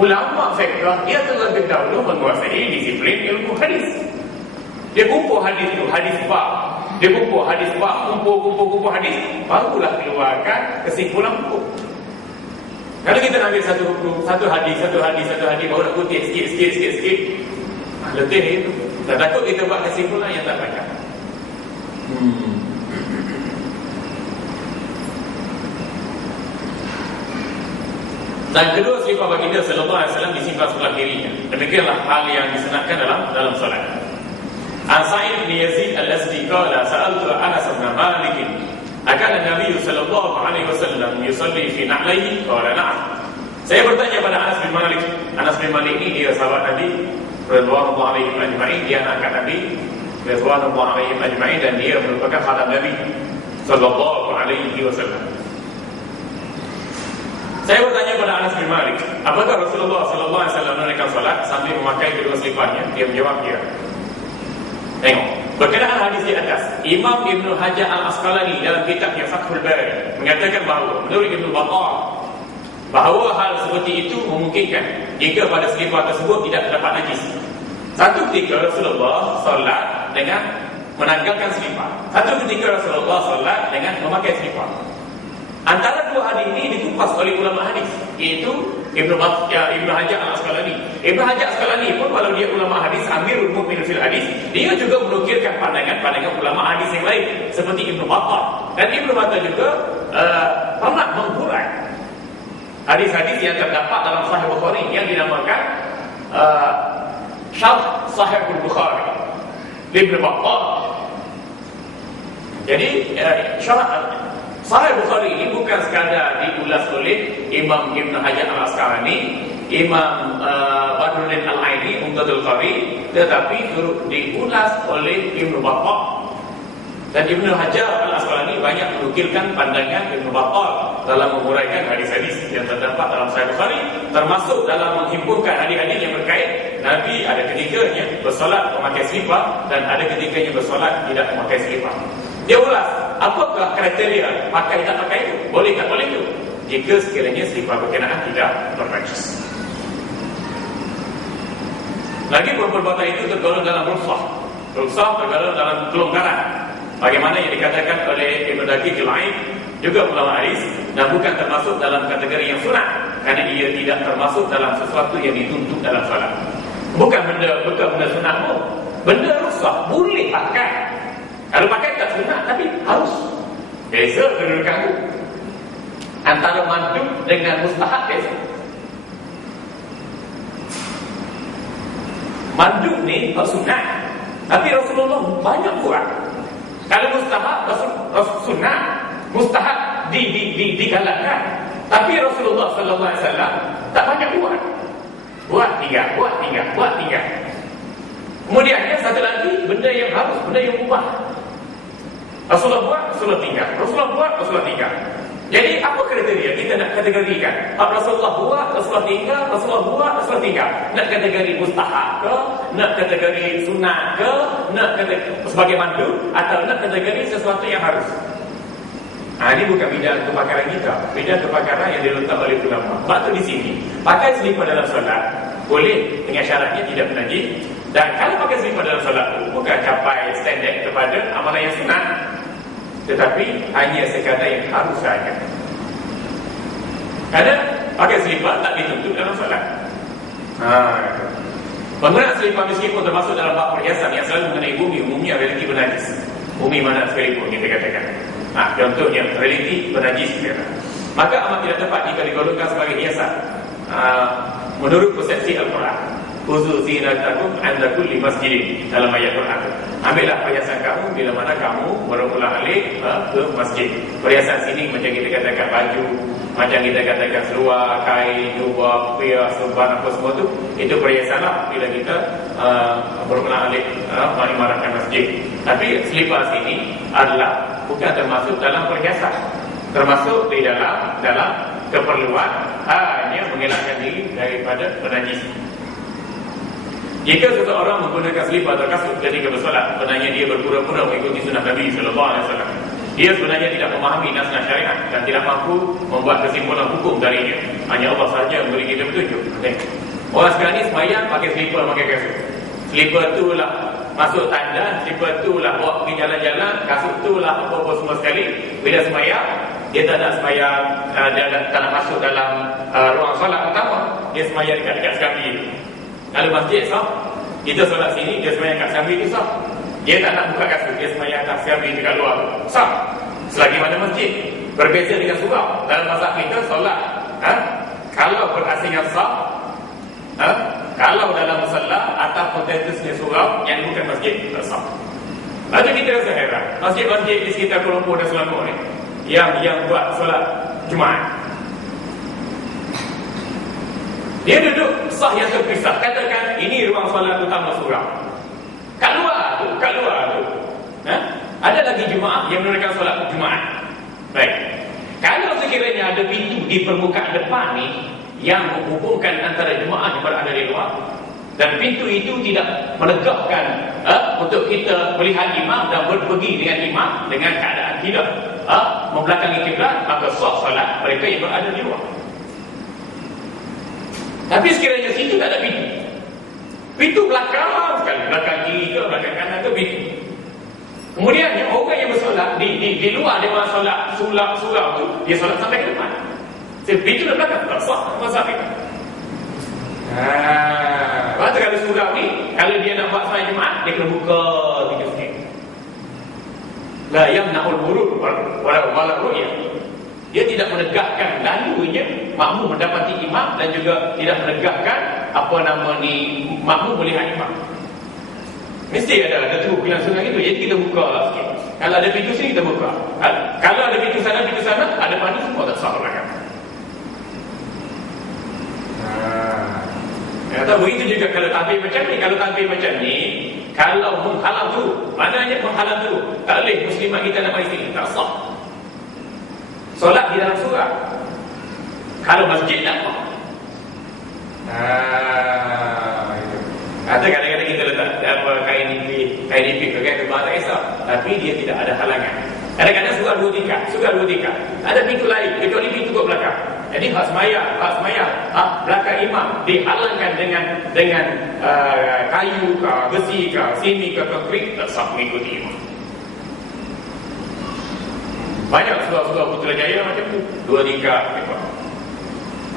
ulama fiqh dia terlebih dahulu menguasai disiplin ilmu hadis. Dia kumpul hadis tu, hadis bab. Dia kumpul hadis bab, kumpul hadis, barulah keluarkan kesimpulan hukum. Kalau kita ambil satu hadis, baru nak kutip sikit, letih itu. Tak takut kita buat kesimpulan yang tak banyak. Dan kedua, sifat baginda sallallahu alaihi wasallam disimpan sebelah kirinya. Demikianlah hal yang disunatkan dalam solat. An Sa'id bin Yazid al-Azdi qala sa'altu Anas bin Malik akan Nabi sallallahu alaihi wasallam yusalli fi na'lihi qala na'am. Saya bertanya pada Anas bin Malik. Anas bin Malik ini dia sahabat Nabi radhiyallahu alaihi ajma'in, dia anak Nabi radhiyallahu alaihi ajma'in, dan dia merupakan khatam Nabi sallallahu alaihi wasallam. Saya bertanya pada Anas bin Malik, apakah Rasulullah sallallahu alaihi wasallam menunaikan salat sambil memakai kedua selipanya? Dia menjawab, ya. Tengok, berkenaan hadis di atas, Imam Ibn Hajar Al-Asqalani dalam kitabnya Fathul Bari mengatakan bahawa menurut Ibn Battal bahawa hal seperti itu memungkinkan jika pada selipar tersebut tidak terdapat najis. Satu ketika Rasulullah salat dengan menanggalkan selipar, satu ketika Rasulullah salat dengan memakai selipar. Antara dua hadis ini dikupas oleh ulama hadis, iaitu Ibn Hajar Al-Asqalani. Ibn Hajar Al-Asqalani pun walau dia ulama hadis, Amirul Mukminin fil hadis, dia juga menukilkan pandangan ulama hadis yang lain seperti Ibn Battal. Dan Ibn Battal juga pernah menghurai hadis-hadis yang terdapat dalam Sahih Bukhari yang dinamakan Syarh Sahih Bukhari Ibn Battal. Jadi Sahih Bukhari ini bukan sekadar diulas oleh Imam Ibn Hajar Al-Asqalani, Imam Badruddin Al-Aini, Umdatul Qari, tetapi turut diulas oleh Ibn Battal. Dan Ibn Hajar Al-Asqalani banyak menukilkan pandangan Ibn Battal dalam menguraikan hadis-hadis yang terdapat dalam Sahih Bukhari, termasuk dalam menghimpunkan hadis-hadis yang berkait Nabi ada ketiganya bersolat memakai selipar dan ada ketiganya bersolat tidak memakai selipar. Dia ulas, apakah kriteria pakai tak pakai itu? Boleh tak boleh itu? Jika sekiranya selipar berkenaan tidak bernajis. Lagi perbuatan itu tergolong dalam rukhsah tergolong dalam kelonggaran. Bagaimana yang dikatakan oleh Ibn Daqiq Al-Aid, juga ulama hadis, dan bukan termasuk dalam kategori yang sunat, kerana ia tidak termasuk dalam sesuatu yang dituntut dalam solat. Bukan benda sunat pun, benda rukhsah boleh pakai. Kalau pakai tak sunat, tapi harus. Beza kedudukan itu antara mandub dengan mustahab. Beza. Mandub ni sunat, tapi Rasulullah banyak buat. Kalau mustahab, sunat, mustahab digalakkan. Tapi Rasulullah sallallahu alaihi wasallam tak banyak buat. Buat tinggal. Kemudiannya satu lagi, benda yang harus, benda yang mubah. Rasulullah buat, Rasulullah tinggal. Rasulullah buat, Rasulullah tinggal. Jadi apa kriteria kita nak kategorikan? Rasulullah buat, Rasulullah tinggal, Rasulullah buat, Rasulullah tinggal. Nak kategori mustahab ke? Nak kategori sunat ke? Nak kategori sebagai mandub? Atau nak kategori sesuatu yang harus? Ini bukan bidang kepakaran kita. Bidang kepakaran yang diletak oleh ulama. Sebab tu di sini, pakai selipar dalam solat boleh dengan syaratnya tidak bernajis. Dan kalau pakai selipar dalam solat itu bukan capai standard kepada amalan yang sunat, tetapi hanya sekadar yang harus sahaja. Kerana pakai selipar tak dituntut dalam solat. Penggunaan selipar meskipun termasuk dalam bab perhiasan yang selalu mengenai bumi, umumnya relati bernajis. Bumi mana sekalipun kita katakan. Contohnya relati bernajis, maka amat tidak tepat jika digolongkan sebagai hiasan. Menurut persepsi Al-Quran, khusus zinatakum 'inda kulli masjidin, dalam ayat Quran. Ambillah perhiasan kamu bila mana kamu berulang-alik ke masjid. Perhiasan sini macam kita katakan baju, macam kita katakan seluar, kain, jubah, kopiah, serban, apa semua tu, itu perhiasanlah bila kita berulang-alik mengimarahkan masjid. Tapi selipar sini adalah bukan termasuk dalam perhiasan, termasuk di dalam keperluan hanya mengelakkan diri daripada bernajis. Jika seseorang menggunakan selipar atau kasut ketika bersolat, sebenarnya dia berpura-pura mengikuti sunnah Nabi sallallahu alaihi wasallam. Dia sebenarnya tidak memahami nas-nas syariat dan tidak mampu membuat kesimpulan hukum darinya. Hanya Allah sahaja yang beri kita petunjuk. Orang sekarang ni sembahyang pakai slipper, pakai kasut. Slipper tu lah masuk tanda, slipper tu lah bawa pergi jalan-jalan, kasut tu lah apa-apa semua sekali. Bila sembahyang, dia tak nak sembahyang, dia tak nak masuk dalam ruang solat utama. Dia sembahyang dekat sekambi. Kalau masjid sah, kita solat sini, dia sembahyang kat sekambi tu sah. Dia tak nak buka kasut, dia sembahyang kat sekambi dekat luar, sah. Selagi mana masjid. Berbeza dengan surau. Dalam mazhab kita solat, kalau berasingan sah, kalau dalam musalla ataupun tetusnya surau yang bukan masjid, tak sah. Lalu kita rasa heran, masjid-masjid di sekitar Kuala Lumpur dan Selangor ni yang buat solat Jumaat, dia duduk sah yang terpisah. Katakan ini ruang solat utama surau, kat luar tu ada lagi jemaah yang menunaikan solat Jumaat. Baik, kalau sekiranya ada pintu di permukaan depan ni yang menghubungkan antara jemaah yang berada di luar, dan pintu itu tidak menegakkan untuk kita melihat imam dan berpergi dengan imam dengan keadaan tidak membelakangi kiblat, maka sah solat mereka yang berada di luar. Tapi sekiranya situ tak ada pintu belakang sekali, belakang kiri ke belakang kanan ke pintu. Kemudian yang orang yang bersolat di luar, dia solat surau tu, dia solat sampai ke depan. Pintu dah belakang, tak sah mazhab kita. Lepas tu kalau surau ni, kalau dia nak buat solat Jumaat, dia kena buka sikit-sikit. La yamna'ul wurud wala ru'yah. Dia tidak menegakkan lalunya makmum mendapati imam, dan juga tidak menegakkan makmum melihat imam. Mesti ada tu kelangsungan itu. Jadi kita buka lah sikit. Kalau ada pintu sini, kita buka. Kalau ada pintu sana, ada mana semua tak sah belakang. Atau begitu juga kalau tampil macam ni. Kalau menghalang tu, maknanya menghalang tu, tak boleh muslimah kita nak mari sini, tak sah. Solat di dalam surau. Kalau masjid tak apa. Atau kadang-kadang kita letak kain nipis pakai ke bawah, tak kisah, tapi dia tidak ada halangan. Kadang-kadang surau dua tingkat, ada pintu lain kecuali pintu ke belakang. Jadi hak sembahyang belakang imam dihalangkan dengan kayu ke, besi ke, sini ke, konkrit, tak sah mengikuti imam. Banyak surau-surau Putrajaya macam tu, dua tingkat gitu.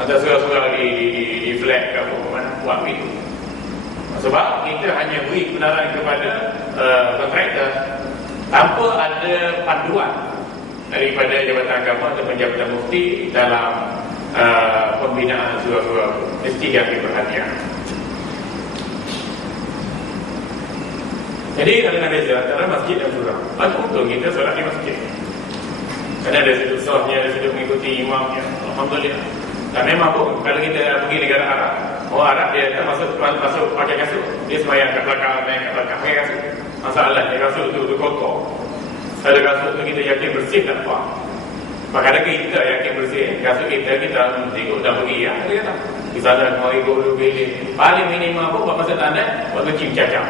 Ada surau-surau di flat ke mana buat begitu. Sebab kita hanya beri kebenaran kepada kontraktor tanpa ada panduan daripada Jabatan Agama atau Jabatan Mufti dalam pembinaan surau-surau. Mesti diambil perhatian. Jadi ada beza antara masjid dan surau. Untung kita solat di masjid, kerana ada sudut sahnya, ada sudut mengikuti imamnya. Alhamdulillah. Dan memang pun kalau kita pergi negara Arab, orang Arab dia tak masuk pakai kasut, dia sembahyang kat belakang, pakai kasut. Masalah dia kasut tu kotor. Kalau kasut tu kita yakin bersih, tak apa. Maka kita yakin bersih, kasut kita tengok dah pergi ya. Dia kata di sana mau ikut dulu pilih. Paling minimum pun buat masa tanda buat kucing cacang.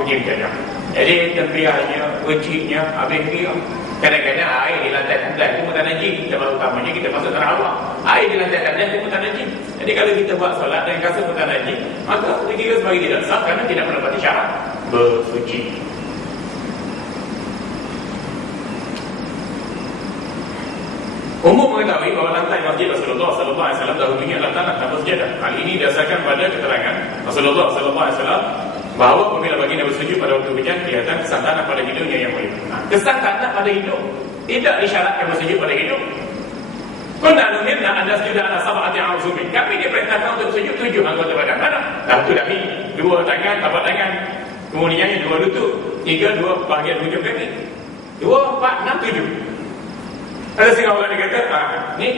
Kucing cacang. Jadi tempiahnya, kucingnya habis dia. Kadang-kadang air di lantai tandai itu bukan najis. Sebab utamanya kita masuk tanah Allah, air di lantai tandai itu bukan najis. Jadi kalau kita buat solat dan kasut bukan najis, maka dikira sebagai tidak sah kerana tidak menepati syarat bersuci. Umum mengetahui bahawa lantai masjid Rasulullah SAW dahulunya adalah tanah dan masjidah. Hal ini didasarkan pada keterangan Rasulullah SAW bahawa apabila baginda bersujud pada waktu hujan, kelihatan kesan tanah pada hidungnya yang mulia. Kesan tanah pada hidung tidak disyaratkan bersujud pada hidung. Kunna numirna an nasjuda ala sab'ati a'udzumin. Kami diperintahkan untuk bersujud 7 anggota badan. Mana? Satu dahi, 2 tangan, tapak tangan, kemudian 2 lutut, 3 2 bahagian hujung kaki, 2 4 6 7. Ada setengah orang dia kata, ni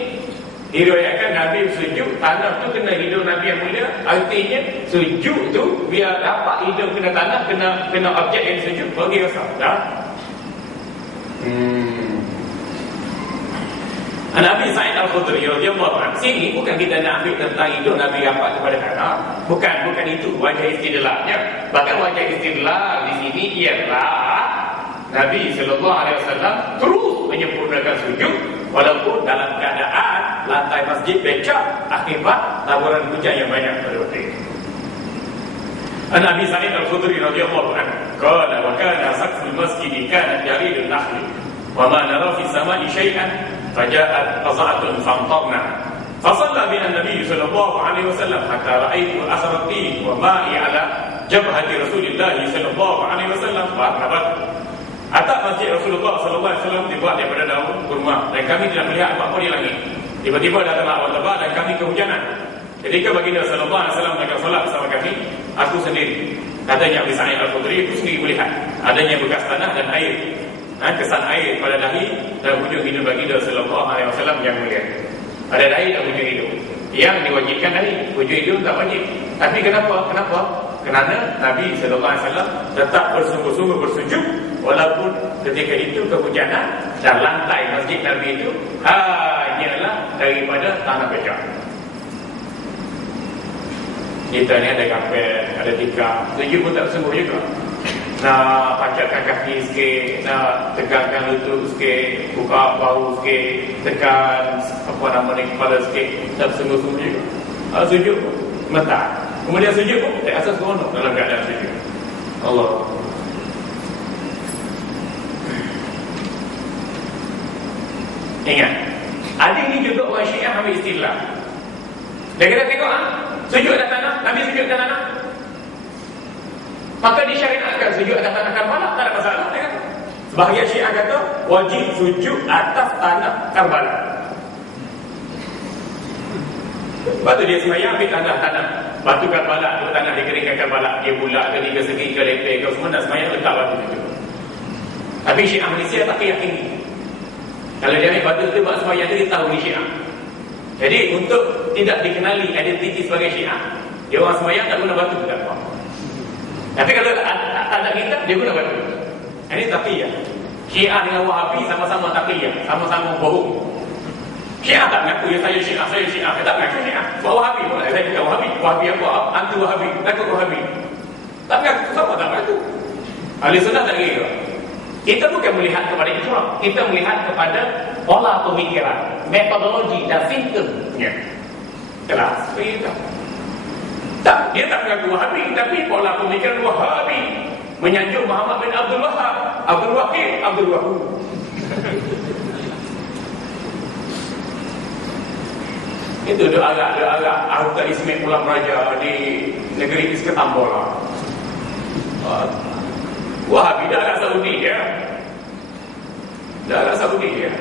diriwayatkan Nabi sujud, tanah tu kena hidung Nabi yang mulia. Artinya sujud tu biar dapat hidung kena tanah, kena objek yang sujud, bagi rasa dah. Nabi Sa'id Al-Khudri radhiyallahu anhu, sini bukan kita nak ambil tentang hidung Nabi rapat kepada tanah, bukan itu wajah istidlalnya. Bahkan wajah istidlal di sini ialah Nabi sallallahu alaihi wasallam terus menyempurnakan sujud walaupun dalam keadaan lantai masjid becak akibat taburan hujan yang banyak pada waktu itu. An Abi Sa'id Al-Khudri radhiyallahu anhu qala wa kana saqful masjid kanat jaridun nakhli wa ma nara fi samai syai'an faja'at qaza'atun famtarna fasalla bi an-nabiy sallallahu alaihi wasallam hatta ra'aytu athara at-tin wa ma'i ala jabhati Rasulillah sallallahu alaihi wasallam atap masjid Rasulullah sallallahu alaihi wasallam dibuat daripada daun kurma dan kami tidak melihat apa-apa di langit. Tiba-tiba datanglah awan tebal dan kami kehujanan. Ketika baginda sallallahu alaihi wasallam menegakkan solat bersama kami, aku sendiri. Katanya Abi Sa'id Al-Khudri itu sendiri melihat adanya bekas tanah dan air. Kesan air pada dahi dan hujung hidung baginda sallallahu alaihi wasallam yang mulia. Ada dahi dan hujung hidung. Yang diwajibkan dahi, hujung hidung tak wajib. Tapi kenapa? Kerana Nabi sallallahu alaihi wasallam tetap bersungguh-sungguh bersujud walaupun ketika itu kehujanan dan lantai masjid Nabi itu hanyalah daripada tanah becak. Kita ni ada kapel, ada tikar, sujud pun tak sungguh juga. Nak pacatkan kaki sikit, nak tegakkan lutut sikit, buka bahu sikit, tekan kepala sikit, tak sungguh-sungguh juga. Sujud pun mentah. Kemudian sujud pun tak asal seronok dalam keadaan sujud. Allah. Ingat, ada ini juga orang Syiah ambil istilah. Dia kata tengok sujud atas tanah, Nabi sujud atas tanah. Maka disyariatkan sujud atas tanah Karbala, tak ada masalah. Sebahagian Syiah kata wajib sujud atas tanah Karbala. Lepas tu dia sembahyang ambil tanah batu Karbala, tu tanah dikeringkan Karbala, dia bulat ke tiga segi ke lepek ke semua nak sembahyang letak batu tu. Tapi Syiah Malaysia tak yakini. Kalau dia ambil batu tu buat sembahyang dia tahu ni Syiah. Jadi untuk tidak dikenali identiti sebagai Syiah, dia orang sembahyang tak guna batu tak apa. Tapi kalau tak ada kitab dia guna batu. Ini taqiyah. Syiah dengan Wahabi sama-sama taqiyah, sama-sama bohong. Syiah tak mengaku ya saya Syiah, saya tak mengaku Syiah. Sebab Wahabi pun saya bukan Wahabi. Wahabi apa? Anti Wahabi, takut Wahabi. Tak mengaku, sama tak mengaku. Ahli Sunnah tak kira. Kita bukan melihat kepada Islam, kita melihat kepada pola pemikiran, metodologi dan sistemnya. Jelas, begitu. Tak, dia tak mengaku Wahabi, tapi pola pemikiran Wahabi menyanjung Muhammad bin Abdul Wahab, Abdul Wahid, Abdul Wahab. Itu doa Harta Ismail Pulang Raja di negeri Isketambola. Wahabi darah Saudi dia. Darah Saudi dia.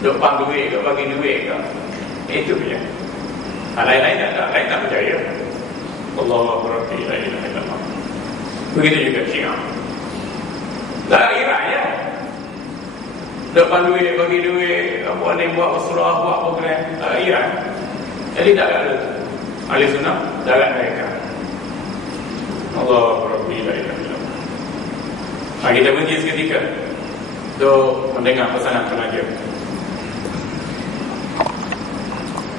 Depan duit ke, bagi duit ke. Itu dia. Lain-lain tak percaya. Allahu Akbar, la ilaha illallah. Begitu juga Syiah. Darah Iran ya. Depan duit, bagi duit, apa ni buat usrah, buat program. Darah Iran. Jadi tak ada. Ahli Sunnah darah mereka. Allahu Akbar, la ilaha illallah. Kita berhenti seketika untuk mendengar pesanan pengajian.